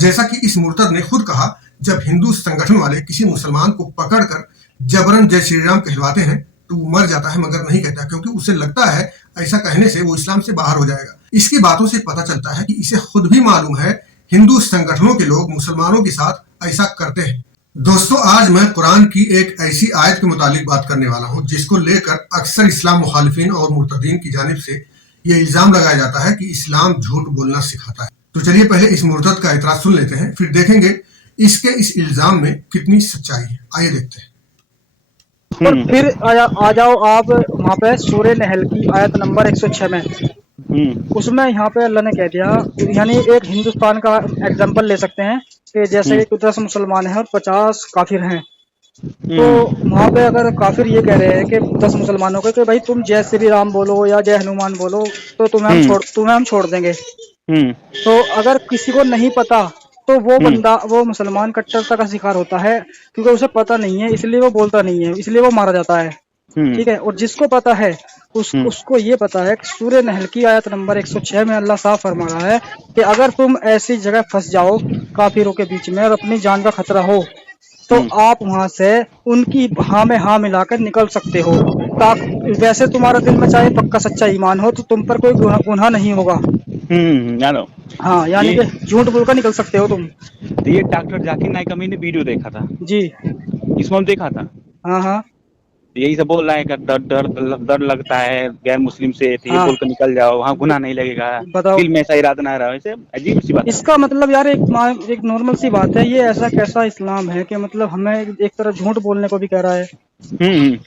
जैसा कि इस मुर्तद ने खुद कहा, जब हिंदू संगठन वाले किसी मुसलमान को पकड़कर जबरन जय श्री राम कहलवाते हैं तो वो मर जाता है मगर नहीं कहता, क्योंकि उसे लगता है ऐसा कहने से वो इस्लाम से बाहर हो जाएगा। इसकी बातों से पता चलता है कि इसे खुद भी मालूम है हिंदू संगठनों के लोग मुसलमानों के साथ ऐसा करते हैं। दोस्तों, आज मैं कुरान की एक ऐसी आयत के मुतालिक बात करने वाला हूँ जिसको लेकर अक्सर इस्लाम मुखालिफिन और मुर्तदीन की जानिब से ये इल्जाम लगाया जाता है कि इस्लाम झूठ बोलना सिखाता है। तो चलिए पहले इस मुर्तद का एतराज सुन लेते हैं, फिर देखेंगे इसके इस इल्जाम में कितनी सच्चाई है। आइए देखते हैं। और फिर आ जाओ आप वहाँ पे सूरह नहल की आयत नंबर 106 में। उसमें यहाँ पे अल्लाह ने कह दिया, यानी एक हिंदुस्तान का एग्जांपल ले सकते हैं कि जैसे कि 10 मुसलमान हैं और 50 काफिर हैं। तो वहाँ पे अगर काफिर ये कह रहे हैं कि 10 मुसलमानों को कि भाई तुम जय श्री राम बोलो या जय हनुमान बोलो तो तुम्हें हम छोड़ देंगे। तो अगर किसी को नहीं पता तो वो बंदा, वो मुसलमान कट्टरता का शिकार होता है, क्योंकि उसे पता नहीं है इसलिए वो बोलता नहीं है, इसलिए वो मारा जाता है। ठीक है। और जिसको पता है उसको ये पता है कि सूरह नहल की आयत नंबर 106 में अल्लाह साफ फरमा रहा है कि अगर तुम ऐसी जगह फंस जाओ काफिरों के बीच में और अपनी जान का खतरा हो तो आप वहां से उनकी हाँ में हाँ मिलाकर निकल सकते हो। वैसे तुम्हारा दिल में चाहे पक्का सच्चा ईमान हो तो तुम पर कोई गुनाह नहीं होगा। हाँ, यानी कि झूठ बोलकर निकल सकते हो तुम। तो ये डॉक्टर जाकिर नाइक का मैंने वीडियो देखा था जी, इसमें देखा था। हाँ, यही सब बोल रहा है कि डर लगता है गैर मुस्लिम से, तो ये बोल कर निकल जाओ, वहाँ गुनाह नहीं लगेगा, दिल में ऐसा इरादा ना रहा। वैसे अजीब सी बात इसका मतलब यार एक नॉर्मल सी बात है। ये ऐसा कैसा इस्लाम है कि मतलब हमें एक तरह झूठ बोलने को भी कह रहा है,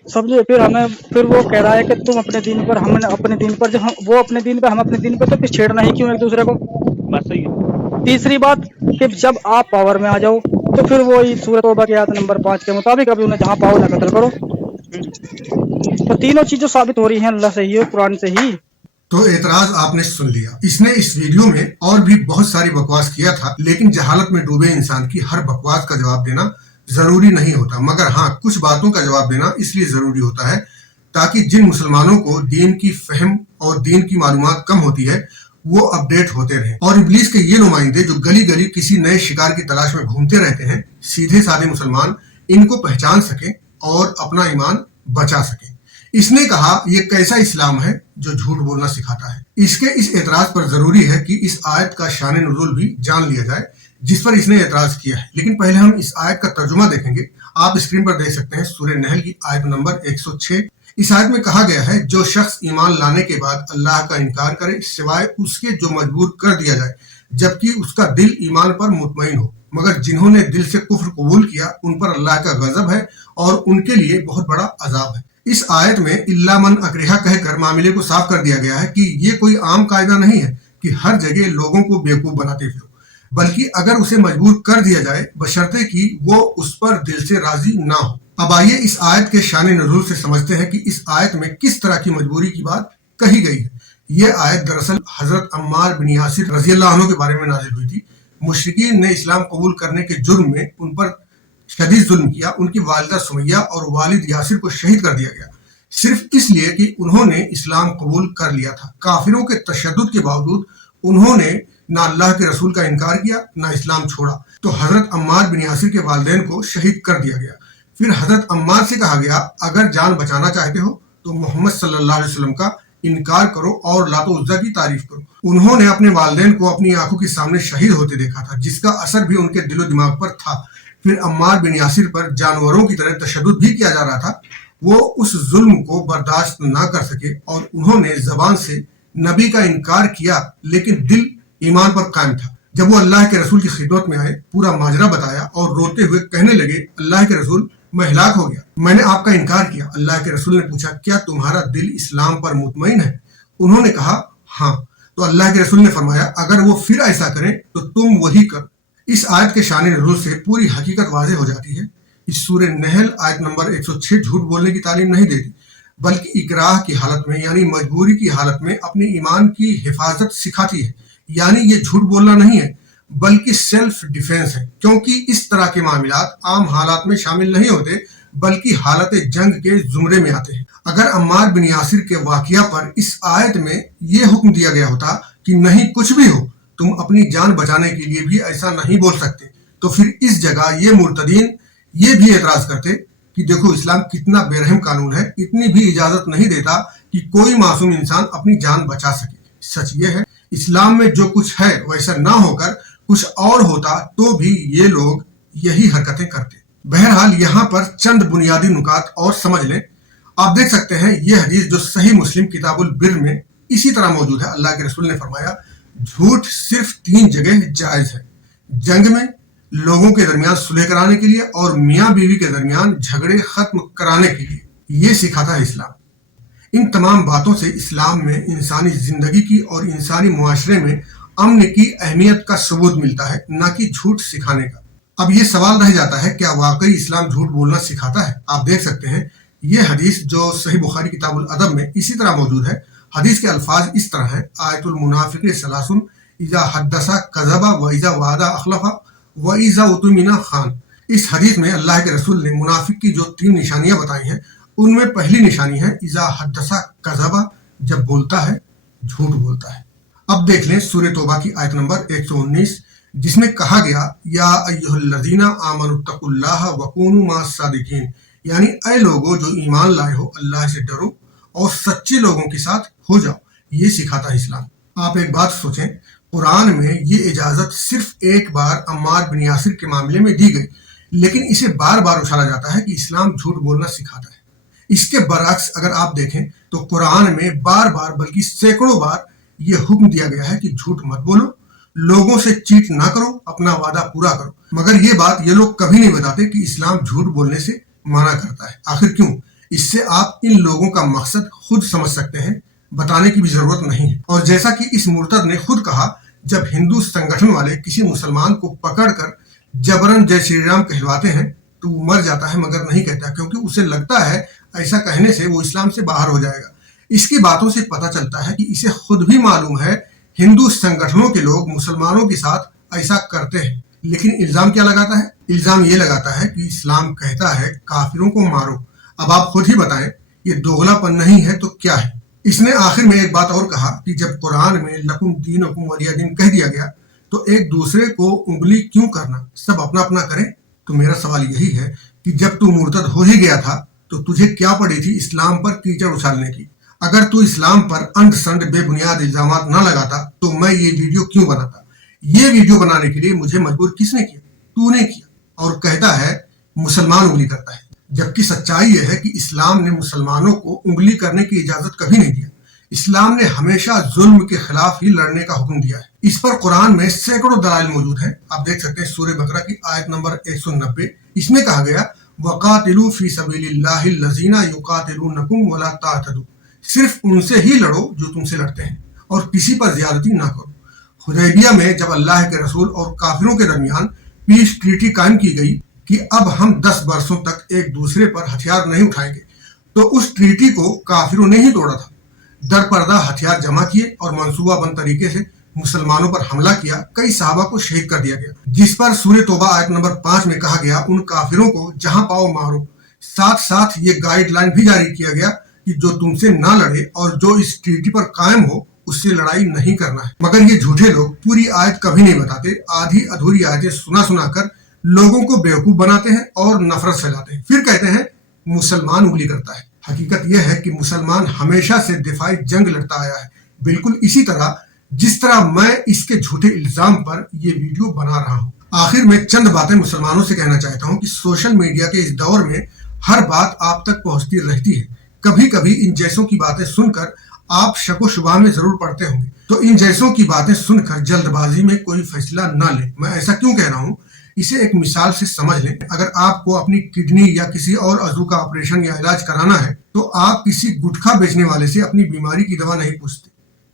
समझे। फिर वो कह रहा है कि तुम अपने दीन पर, हम अपने दीन पर, जब वो अपने दीन पर, हम अपने दीन पर, तो फिर छेड़ना ही क्यों एक दूसरे को। बात सही है। तीसरी बात कि जब आप पावर में आ जाओ तो फिर वही सूरह तौबा की आयत नंबर 5 के मुताबिक अभी उन्हें जहाँ पाओ ना कत्ल करो। तो तीनों चीजें साबित हो रही हैं अल्लाह से ही और कुरान से ही। तो एतराज आपने सुन लिया। इसने इस वीडियो में और भी बहुत सारी बकवास किया था, लेकिन जहालत में डूबे इंसान की हर बकवास का जवाब देना जरूरी नहीं होता, मगर हाँ, कुछ बातों का जवाब देना इसलिए जरूरी होता है ताकि जिन मुसलमानों को दीन की फहम और दीन की मालूमात कम होती है वो अपडेट होते रहे। और इब्लीस के ये नुमाइंदे जो गली गली किसी नए शिकार की तलाश में घूमते रहते हैं, सीधे साधे मुसलमान इनको पहचान सके और अपना ईमान बचा सके। इसने कहा ये कैसा इस्लाम है जो झूठ बोलना सिखाता है। इसके इस एतराज पर जरूरी है कि इस आयत का शान नुज़ूल भी जान लिया जाए जिस पर इसने एतराज किया है। लेकिन पहले हम इस आयत का तर्जुमा देखेंगे। आप स्क्रीन पर देख सकते हैं सूरह नहल की आयत नंबर 106। इस आयत में कहा गया है, जो शख्स ईमान लाने के बाद अल्लाह का इनकार करे सिवाय उसके जो मजबूर कर दिया जाए जबकि उसका दिल ईमान पर मुतमईन हो, मगर जिन्होंने दिल से कुफ्र कबूल किया उन पर अल्लाह का गजब है और उनके लिए बहुत बड़ा अजाब है। इस आयत में इल्ला मन अकरिहा कहकर मामले को साफ कर दिया गया है कि ये कोई आम कायदा नहीं है कि हर जगह लोगों को बेवकूफ बनाते फिरो, बल्कि अगर उसे मजबूर कर दिया जाए बशर्ते कि वो उस पर दिल से राजी ना हो। अब आइए इस आयत के शान नुज़ूल से समझते हैं कि इस आयत में किस तरह की मजबूरी की बात कही गई है। ये आयत दरअसल हजरत अम्मार बिन यासिर रज़ी अल्लाह अन्हु के बारे में नाज़िल हुई थी। मुशरिकीन ने इस्लाम कबूल करने के जुर्म में उन पर शदीद जुल्म किया। उनकी वालिदा सुमैया और वालिद यासिर को शहीद कर दिया गया सिर्फ इसलिए कि उन्होंने इस्लाम कबूल कर लिया था। काफिरों के तशद्दुद के बावजूद उन्होंने ना अल्लाह के रसूल का इनकार किया ना इस्लाम छोड़ा, तो हजरत अम्मार बिन यासिर के वालिदैन को शहीद कर दिया गया। फिर हजरत अम्मार से कहा गया, अगर जान बचाना चाहते हो तो मोहम्मद सल्लल्लाहु अलैहि वसल्लम का इनकार करो और लातो उज़्ज़ा की तारीफ करो। उन्होंने अपने वालिदैन को अपनी आंखों के सामने शहीद होते देखा था, जिसका असर भी उनके दिलो दिमाग पर था। फिर अम्मार बिन यासिर पर जानवरों की तरह तशद्दुद भी किया जा रहा था। वो उस जुल्म को बर्दाश्त ना कर सके और उन्होंने जबान से नबी का इनकार किया लेकिन दिल ईमान पर कायम था। जब वो अल्लाह के रसूल की खिदमत में आए, पूरा माजरा बताया और रोते हुए कहने लगे, अल्लाह के रसूल मैं हिलाक हो गया, मैंने आपका इनकार किया। अल्लाह के रसूल ने पूछा, क्या तुम्हारा दिल इस्लाम पर मुतमईन है? उन्होंने कहा हाँ। तो अल्लाह के रसूल ने फरमाया, अगर वो फिर ऐसा करें तो तुम वही करो। इस आयत के शान नुज़ूल से पूरी हकीकत वाज़ेह हो जाती है। इस सूरह नहल आयत नंबर 106 झूठ बोलने की तालीम नहीं देती, बल्कि इकराह की हालत में यानी मजबूरी की हालत में अपने ईमान की हिफाजत सिखाती है। यानी ये झूठ बोलना नहीं है बल्कि सेल्फ डिफेंस है, क्योंकि इस तरह के मामलात आम हालात में शामिल नहीं होते बल्कि हालत जंग के जुमरे में आते हैं। अगर अम्मार बिन यासिर के वाकया पर इस आयत में ये हुक्म दिया गया होता कि नहीं कुछ भी हो, तुम अपनी जान बचाने के लिए भी ऐसा नहीं बोल सकते। तो फिर इस जगह ये मुर्तदीन ये भी एतराज करते कि देखो इस्लाम कितना बेरहम कानून है, इतनी भी इजाजत नहीं देता कि कोई मासूम इंसान अपनी जान बचा सके। सच ये है इस्लाम में जो कुछ है वैसा ना होकर कुछ और होता तो भी ये लोग यही हरकतें करते। बहरहाल यहाँ पर चंद बुनियादी नुकात और समझ लें। आप देख सकते हैं ये हदीस जो सही मुस्लिम किताबुल बिर में इसी तरह मौजूद है। अल्लाह के रसूल ने फरमाया झूठ सिर्फ 3 जगह जायज है, जंग में, लोगों के दरमियान सुलह कराने के लिए और मियाँ बीवी के दरमियान झगड़े खत्म कराने के लिए। ये सिखाता है इस्लाम। इन तमाम बातों से इस्लाम में इंसानी जिंदगी की और इंसानी मुआशरे में अमन की अहमियत का सबूत मिलता है, न कि झूठ सिखाने का। अब ये सवाल रह जाता है क्या वाकई इस्लाम झूठ बोलना सिखाता है? आप देख सकते हैं ये हदीस जो सही बुखारी किताबुल अदब में इसी तरह मौजूद है। हदीस के अल्फाज इस तरह हैं, आयतुल मुनाफिक सलासुन इजा हद्दसा कज़बा व इजा वादा अखलफा व इजा उतुमिना खान। इस हदीस में अल्लाह के रसूल ने मुनाफिक की जो 3 निशानियां बताई हैं उनमें पहली निशानी है इजा हद्दसा कज़बा, जब बोलता है झूठ बोलता है। अब देख लें सूरह तौबा की आयत नंबर 119 जिसमें कहा गया या अय्युहल्लज़ीना आमनुत्तकुल्लाह वकूनु मास्सादिकीन, यानी ऐ लोगों जो ईमान लाए हो अल्लाह से डरो और सच्चे लोगों के साथ हो जाओ। ये सिखाता है इस्लाम। आप एक बात सोचें, कुरान में ये इजाजत सिर्फ एक बार अम्मार बिन यासिर के मामले में दी गई, लेकिन इसे बार बार उछाला जाता है कि इस्लाम झूठ बोलना सिखाता है। इसके बरअक्स अगर आप देखें तो कुरान में बार बार बल्कि सैकड़ों बार ये हुक्म दिया गया है कि झूठ मत बोलो, लोगों से चीट ना करो, अपना वादा पूरा करो। मगर ये बात ये लोग कभी नहीं बताते कि इस्लाम झूठ बोलने से मना करता है। आखिर क्यों? इससे आप इन लोगों का मकसद खुद समझ सकते हैं, बताने की भी जरूरत नहीं है। और जैसा कि इस मुर्तद ने खुद कहा, जब हिंदू संगठन वाले किसी मुसलमान को पकड़कर जबरन जय श्री राम कहलवाते हैं तो वो मर जाता है मगर नहीं कहता, क्योंकि उसे लगता है ऐसा कहने से वो इस्लाम से बाहर हो जाएगा। इसकी बातों से पता चलता है कि इसे खुद भी मालूम है हिंदू संगठनों के लोग मुसलमानों के साथ ऐसा करते हैं, लेकिन इल्जाम क्या लगाता है? इल्जाम ये लगाता है कि इस्लाम कहता है काफिरों को मारो। अब आप खुद ही बताएं ये दोगलापन नहीं है तो क्या है? इसने आखिर में एक बात और कहा कि जब कुरान में लकुम दीनुकुम वलिय दीन कह दिया गया तो एक दूसरे को उंगली क्यों करना, सब अपना अपना करें। तो मेरा सवाल यही है कि जब तू मुर्तद हो ही गया था तो तुझे क्या पड़ी थी इस्लाम पर कीचड़ उछालने की? अगर तू इस्लाम पर अंध संड बेबुनियाद इल्जामात न लगाता तो मैं ये वीडियो क्यों बनाता? ये वीडियो बनाने के लिए मुझे मजबूर किसने किया? तूने किया। और कहता है मुसलमान उंगली करता है, जबकि सच्चाई यह है कि इस्लाम ने मुसलमानों को उंगली करने की इजाजत कभी नहीं दिया। इस्लाम ने हमेशा जुल्म के खिलाफ ही लड़ने का हुक्म दिया है। इस पर कुरान में सैकड़ों दलाइल मौजूद हैं। आप देख सकते हैं सूरह बकरा की आयत नंबर 190, इसमें कहा गया वकातिलू फी सबीलिल्लाहि लज़ीना युकातिलूनकुम वला तातदू, सिर्फ उनसे ही लड़ो जो तुमसे लड़ते हैं और किसी पर ज्यादती ना करो। हुदैबिया में जब अल्लाह के रसूल और काफिरों के दरमियान पीस ट्रीटी कायम की गई कि अब हम 10 वर्षों तक एक दूसरे पर हथियार नहीं उठाएंगे, तो उस ट्रीटी को काफिरों ने ही तोड़ा था। दर पर्दा हथियार जमा किए और मंसूबाबंद तरीके से मुसलमानों पर हमला किया। कई सहाबा को शहीद कर दिया गया, जिस पर सूरह तौबा आयत नंबर 5 में कहा गया उन काफिरों को जहां पाओ मारो। साथ साथ ये गाइडलाइन भी जारी किया गया कि जो तुमसे ना लड़े और जो इस ट्रीटी पर कायम हो उससे लड़ाई नहीं करना है। मगर ये झूठे लोग पूरी आयत कभी नहीं बताते, आधी अधूरी आयतें सुना सुना कर लोगों को बेवकूफ बनाते हैं और नफरत फैलाते हैं। फिर कहते हैं मुसलमान उंगली करता है। हकीकत यह है कि मुसलमान हमेशा से दिफाई जंग लड़ता आया है, बिल्कुल इसी तरह जिस तरह मैं इसके झूठे इल्जाम पर ये वीडियो बना रहा हूँ। आखिर में चंद बातें मुसलमानों से कहना चाहता हूँ कि सोशल मीडिया के इस दौर में हर बात आप तक पहुंचती रहती है। कभी कभी इन जैसों की बातें सुनकर आप शको शुबा में जरूर पड़ते होंगे, तो इन जैसों की बातें सुनकर जल्दबाजी में कोई फैसला ना लें। मैं ऐसा क्यों कह रहा हूँ, इसे एक मिसाल से समझ लें। अगर आपको अपनी किडनी या किसी और अज़ू का ऑपरेशन या इलाज कराना है तो आप किसी गुटखा बेचने वाले से अपनी बीमारी की दवा नहीं पूछते,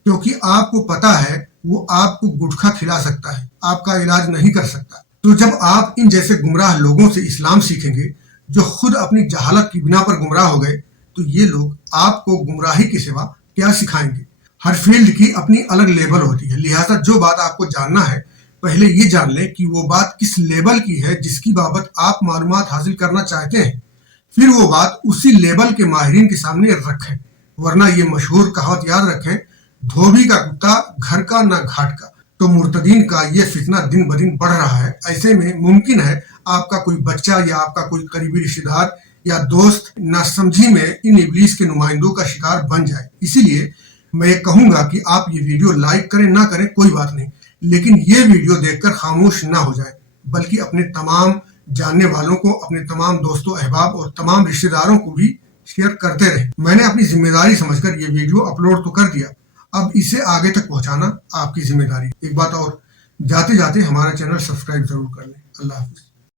क्योंकि आपको पता है वो आपको गुटखा खिला सकता है, आपका इलाज नहीं कर सकता। तो जब आप इन जैसे गुमराह लोगों से इस्लाम सीखेंगे जो खुद अपनी जहालत की बिना पर गुमराह हो गए, तो ये लोग आपको गुमराही के सिवा क्या सिखाएंगे। हर फील्ड की अपनी अलग लेवल होती है, लिहाजा जो बात आपको जानना है पहले ये जान लें कि वो बात किस लेवल की है जिसकी बाबत आप मालूमात हासिल करना चाहते हैं। फिर वो बात उसी लेवल के माहिरीन के सामने रखें, वरना ये मशहूर कहावत याद रखें, धोबी का कुत्ता घर का ना घाट का। तो मुर्तदीन का ये फितना दिन ब दिन बढ़ रहा है। ऐसे में मुमकिन है आपका कोई बच्चा या आपका कोई करीबी रिश्तेदार या दोस्त नासमझी में इन इब्लीस के नुमाइंदों का शिकार बन जाए। इसीलिए मैं कहूंगा कि आप ये वीडियो लाइक करें ना करें कोई बात नहीं, लेकिन ये वीडियो देखकर खामोश ना हो जाए, बल्कि अपने तमाम जानने वालों को, अपने तमाम दोस्तों अहबाब और तमाम रिश्तेदारों को भी शेयर करते रहे। मैंने अपनी जिम्मेदारी समझकर ये वीडियो अपलोड तो कर दिया, अब इसे आगे तक पहुंचाना आपकी जिम्मेदारी। एक बात और, जाते जाते हमारा चैनल सब्सक्राइब जरूर कर लें। अल्लाह हाफिज।